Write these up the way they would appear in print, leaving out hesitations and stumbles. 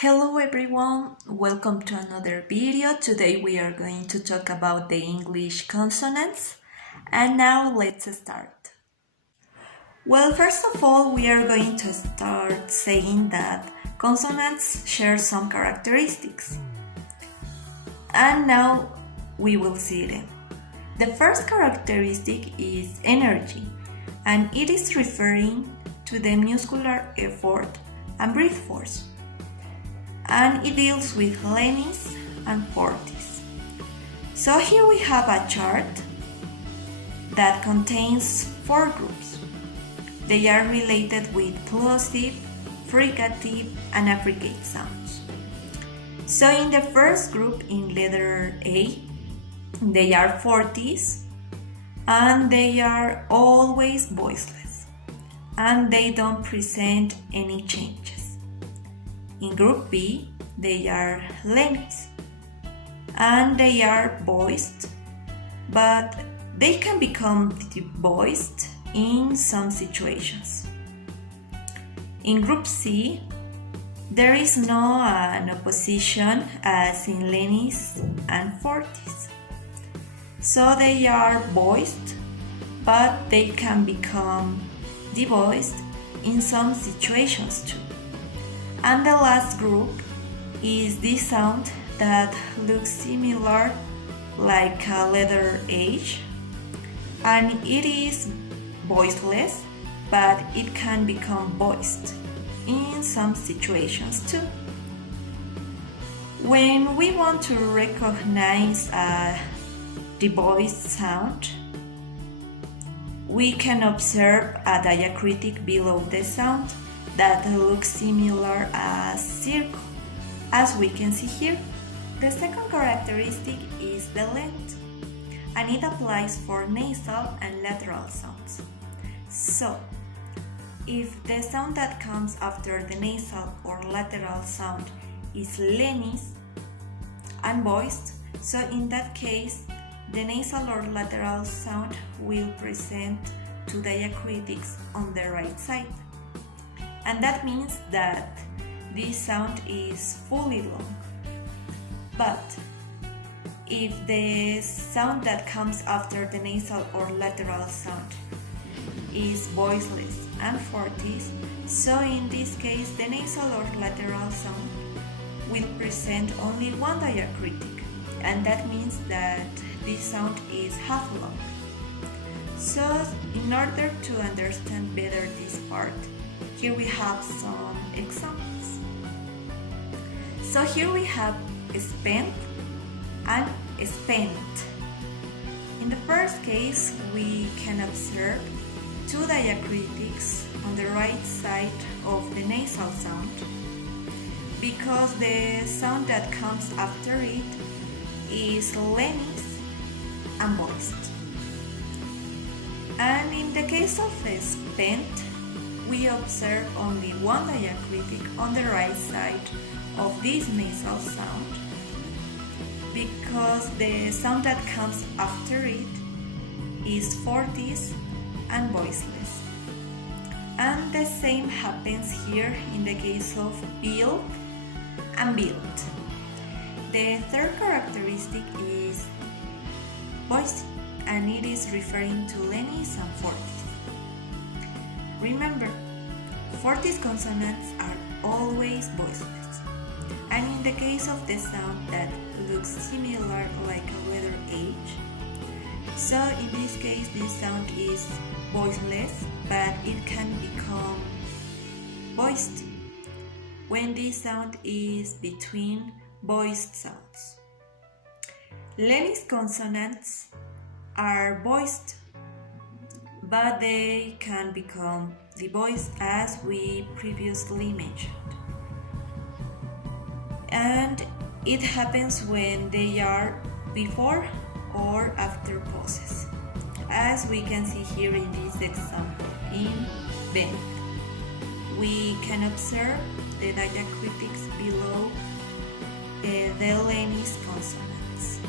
Hello everyone, welcome to another video. Today we are going to talk about the English consonants. And now let's start. Well, first of all, we are going to start saying that consonants share some characteristics. And now we will see them. The first characteristic is energy, and it is referring to the muscular effort and breath force. And it deals with Lenis and Fortis. So here we have a chart that contains 4 groups. They are related with plosive, fricative, and affricate sounds. So in the first group, in letter A, they are Fortis, and they are always voiceless, and they don't present any changes. In group B, they are Lenis, and they are voiced, but they can become voiced in some situations. In group C, there is no an opposition as in Lenis and Fortis. So they are voiced, but they can become devoiced in some situations too. And the last group is this sound that looks similar like a letter H, and it is voiceless, but it can become voiced in some situations too. When we want to recognize a devoiced sound, we can observe a diacritic below the sound that looks similar as circle, as we can see here. The second characteristic is the length, and it applies for nasal and lateral sounds. So, if the sound that comes after the nasal or lateral sound is Lenis and voiced, so in that case, the nasal or lateral sound will present 2 diacritics on the right side. And that means that this sound is fully long. But if the sound that comes after the nasal or lateral sound is voiceless and Fortis, so in this case the nasal or lateral sound will present only 1 diacritic, and that means that this sound is half long. So in order to understand better this part, here we have some examples. So here we have spent and spent. In the first case, we can observe 2 diacritics on the right side of the nasal sound, because the sound that comes after it is Lenis and voiced. And in the case of spent, we observe only 1 diacritic on the right side of this nasal sound, because the sound that comes after it is Fortis and voiceless. And the same happens here in the case of build and build. The third characteristic is voiced, and it is referring to Lenis and Fortis. Remember, Fortis consonants are always voiceless, and in the case of the sound that looks similar like a letter H, so in this case this sound is voiceless, but it can become voiced when this sound is between voiced sounds. Lenis consonants are voiced, but they can become devoiced as we previously mentioned. And it happens when they are before or after pauses, as we can see here in this example in bend. We can observe the diacritics below the Lenis consonants,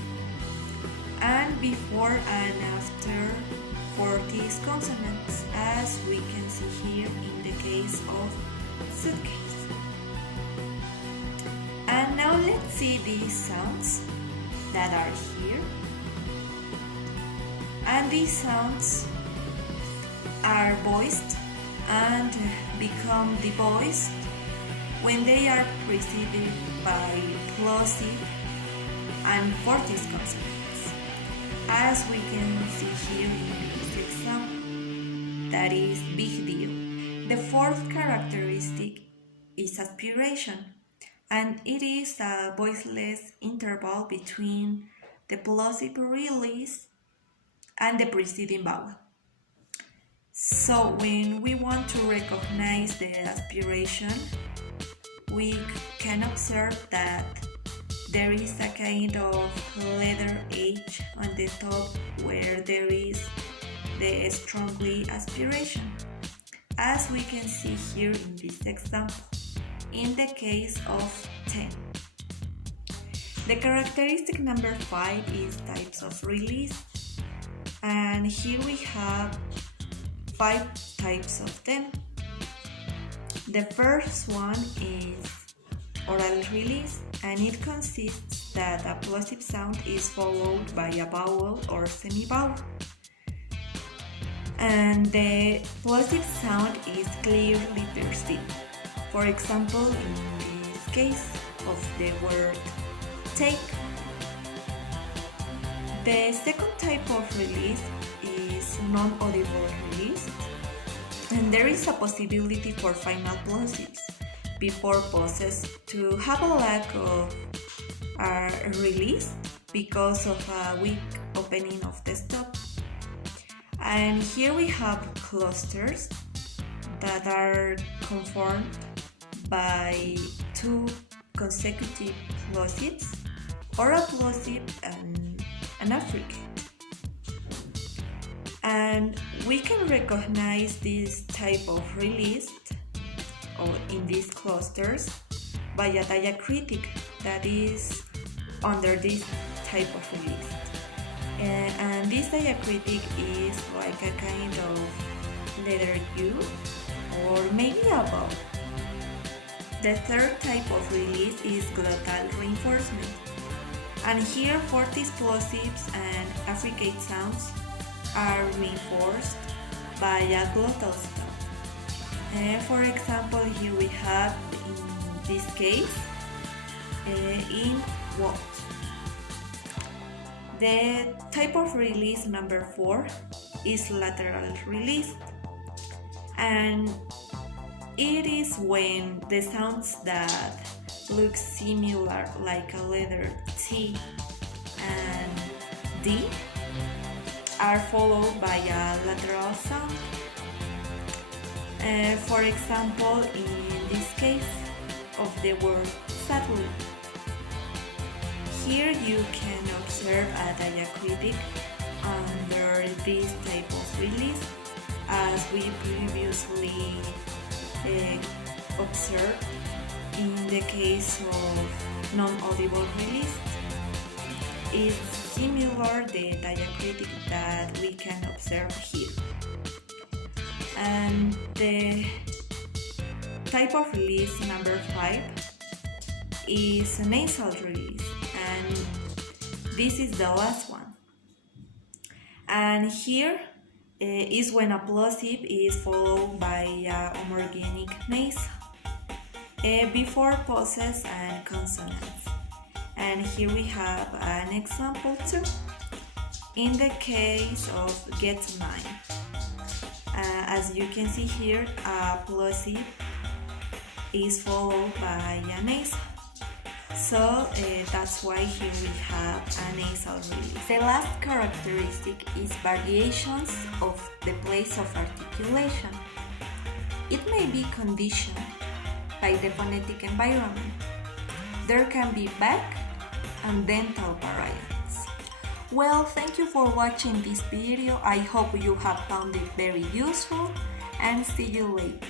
and before and after Fortis consonants, as we can see here in the case of suitcase. And now let's see these sounds that are here. And these sounds are voiced and become devoiced when they are preceded by plosive and fortis consonants, as we can see here in this example. That is big deal. The fourth characteristic is aspiration, and it is a voiceless interval between the plosive release and the preceding vowel. So when we want to recognize the aspiration, we can observe that there is a kind of letter H on the top where there is the strongly aspiration, as we can see here in this example, in the case of 10. The characteristic number 5 is types of release, and here we have 5 types of them. The first one is oral release, and it consists that a plosive sound is followed by a vowel or semivowel. And the plosive sound is clearly perceived. For example, in this case of the word take. The second type of release is non-audible release, and there is a possibility for final plosives before pauses to have a lack of a release because of a weak opening of the stop. And here we have clusters that are conformed by 2 consecutive plosives, or a plosive and an affricate. And we can recognize this type of release or in these clusters by a diacritic that is under this type of release. And this diacritic is like a kind of letter U or maybe a vowel. The third type of release is glottal reinforcement. And here fortis plosives and affricate sounds are reinforced by a glottal stop. For example, here we have in this case in what. The type of release number 4 is lateral release, and it is when the sounds that look similar like a letter T and D are followed by a lateral sound. For example, in this case of the word satellite. Here you can observe a diacritic under this type of release, as we previously observed in the case of non-audible release. It's similar the diacritic that we can observe here. And the type of release number 5 is a nasal release, and this is the last one. And here is when a plosive is followed by a homogenic nasal before pauses and consonants. And here we have an example too. In the case of get mine, as you can see here, a plosive is followed by a nasal. So that's why here we have a nasal release. The last characteristic is variations of the place of articulation. It may be conditioned by the phonetic environment. There can be back and dental variants. Well, thank you for watching this video. I hope you have found it very useful, and see you later.